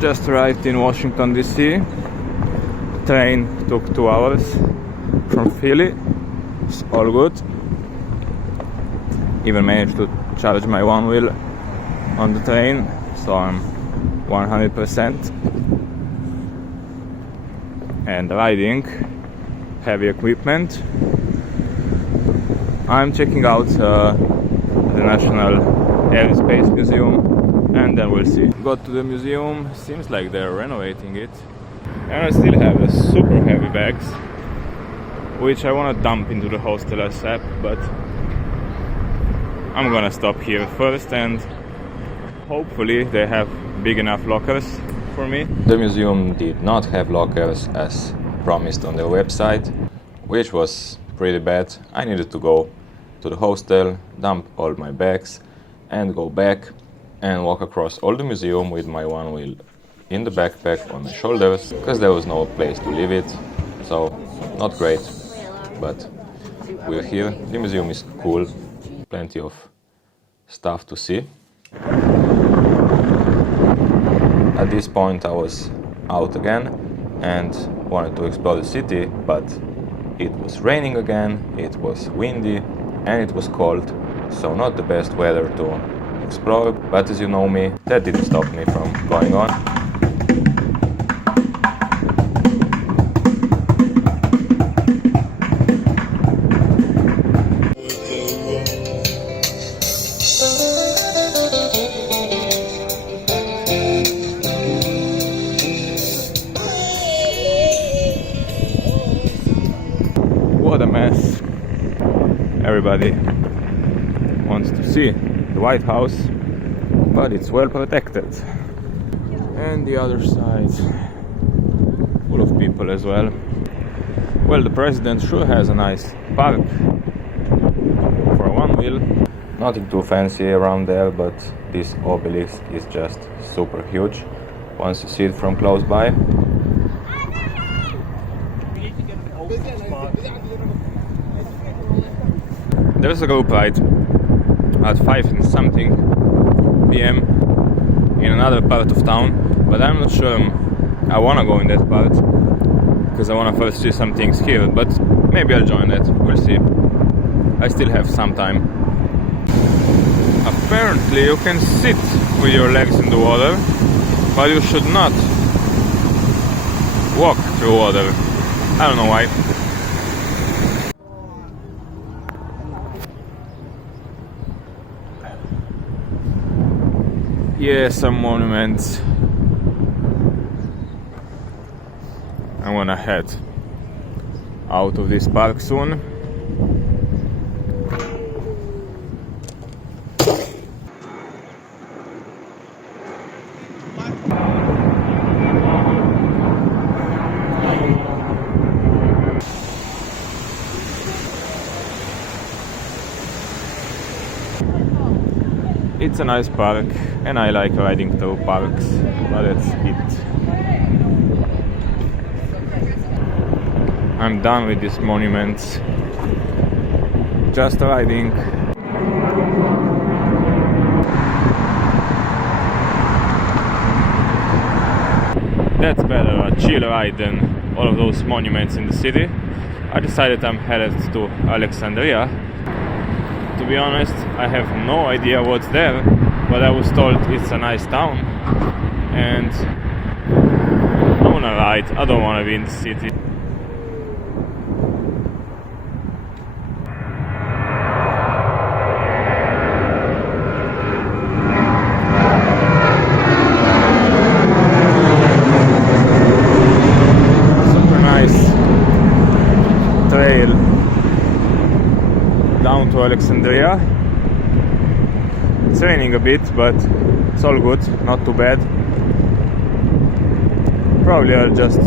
Just arrived in Washington D.C. Train took 2 hours from Philly. It's all good. Even managed to charge my one wheel on the train, so I'm 100%. And riding heavy equipment. I'm checking out the National Aerospace Museum, and then we'll see. Got to the museum, seems like they're renovating it. And I still have the super heavy bags, which I want to dump into the hostel ASAP, but I'm gonna stop here first, and hopefully they have big enough lockers for me. The museum did not have lockers as promised on their website, which was pretty bad. I needed to go to the hostel, dump all my bags, and go back and walk across all the museum with my one wheel in the backpack on my shoulders, because there was no place to leave it. So not great, but we're here. The museum is cool, plenty of stuff to see. At this point I was out again and wanted to explore the city, but it was raining again, it was windy, and it was cold, so not the best weather to explore. But as you know me, that didn't stop me from going on. What a mess. Everybody wants to see the White House, but it's well protected. And the other side, full of people as well. Well, the president sure has a nice park for a one wheel. Nothing too fancy around there, but this obelisk is just super huge once you see it from close by. There's a group ride at 5 and something p.m. in another part of town, but I'm not sure I wanna go in that part, because I wanna first see some things here, but maybe I'll join that, we'll see. I still have some time. Apparently you can sit with your legs in the water, but you should not walk through water. I don't know why. Yeah, some monuments. I'm gonna head out of this park soon. It's a nice park, and I like riding through parks, but that's it. I'm done with these monuments. Just riding. That's better, a chill ride than all of those monuments in the city. I decided I'm headed to Alexandria. To be honest, I have no idea what's there, but I was told it's a nice town, and I wanna ride. I don't wanna be in the city. Super nice trail down to Alexandria. It's raining a bit, but it's all good, not too bad. Probably I'll just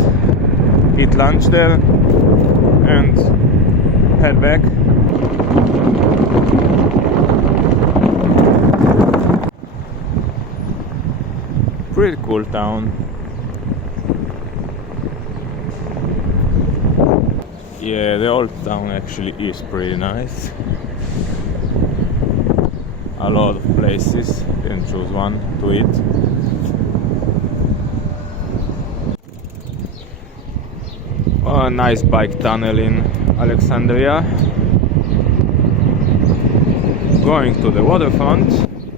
eat lunch there and head back. Pretty cool town. Yeah, the old town actually is pretty nice. A lot of places, didn't choose one to eat. A nice bike tunnel in Alexandria. Going to the waterfront.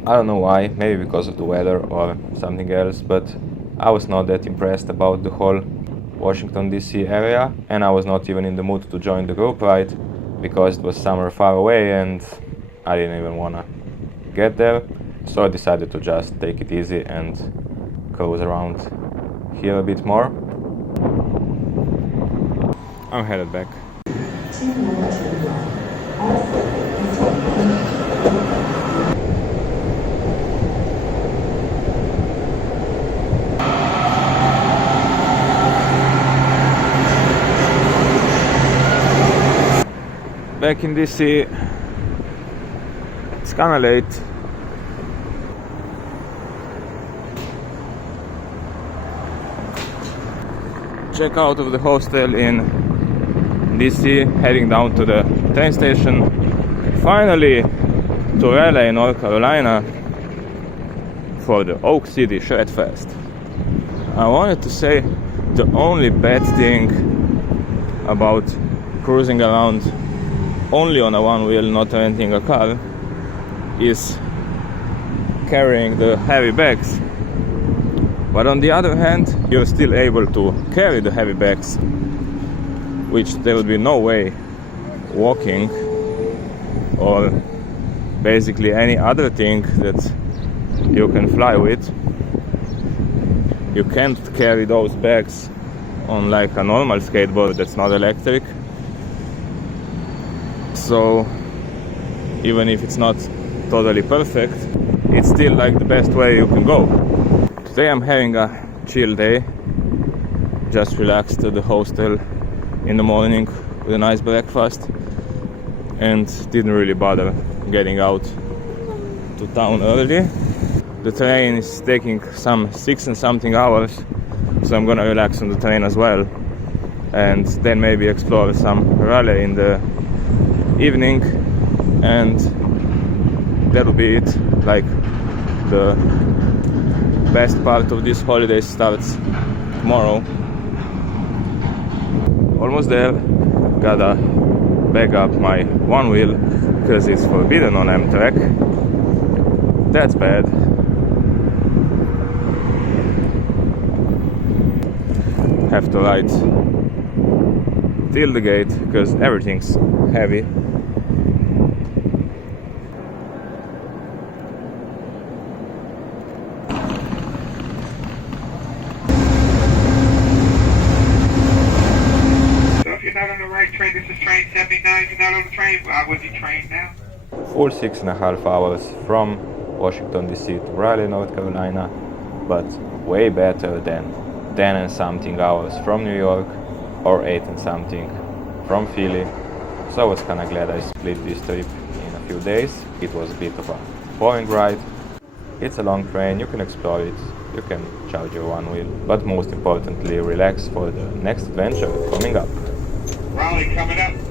I don't know why, maybe because of the weather or something else, but I was not that impressed about the whole Washington D.C. area, and I was not even in the mood to join the group ride because it was somewhere far away and I didn't even wanna get there. So I decided to just take it easy and cruise around here a bit more. I'm headed back. Back in DC. It's kinda late. Check out of the hostel in DC, heading down to the train station. Finally to Raleigh, North Carolina for the Oak City Shred Fest. I wanted to say the only bad thing about cruising around only on a one wheel, not renting a car, is carrying the heavy bags. But on the other hand, you're still able to carry the heavy bags, which there would be no way walking or basically any other thing that you can fly with. You can't carry those bags on like a normal skateboard that's not electric. So even if it's not totally perfect, it's still like the best way you can go. Today I'm having a chill day, just relaxed at the hostel in the morning with a nice breakfast and didn't really bother getting out to town early. The train is taking some 6 and something hours, so I'm gonna relax on the train as well and then maybe explore some Raleigh in the evening, and that'll be it. Like, the best part of this holiday starts tomorrow. Almost there. Gotta bag up my one wheel because it's forbidden on Amtrak. That's bad. Have to ride till the gate because everything's heavy. Train, this is train 79, you're not on the train, why would you train now? Full 6.5 hours from Washington D.C. to Raleigh, North Carolina, but way better than 10 and something hours from New York or 8 and something from Philly. So I was kinda glad I split this trip in a few days. It was a bit of a boring ride. It's a long train, you can explore it, you can charge your one wheel, but most importantly relax for the next adventure coming up. Raleigh coming up.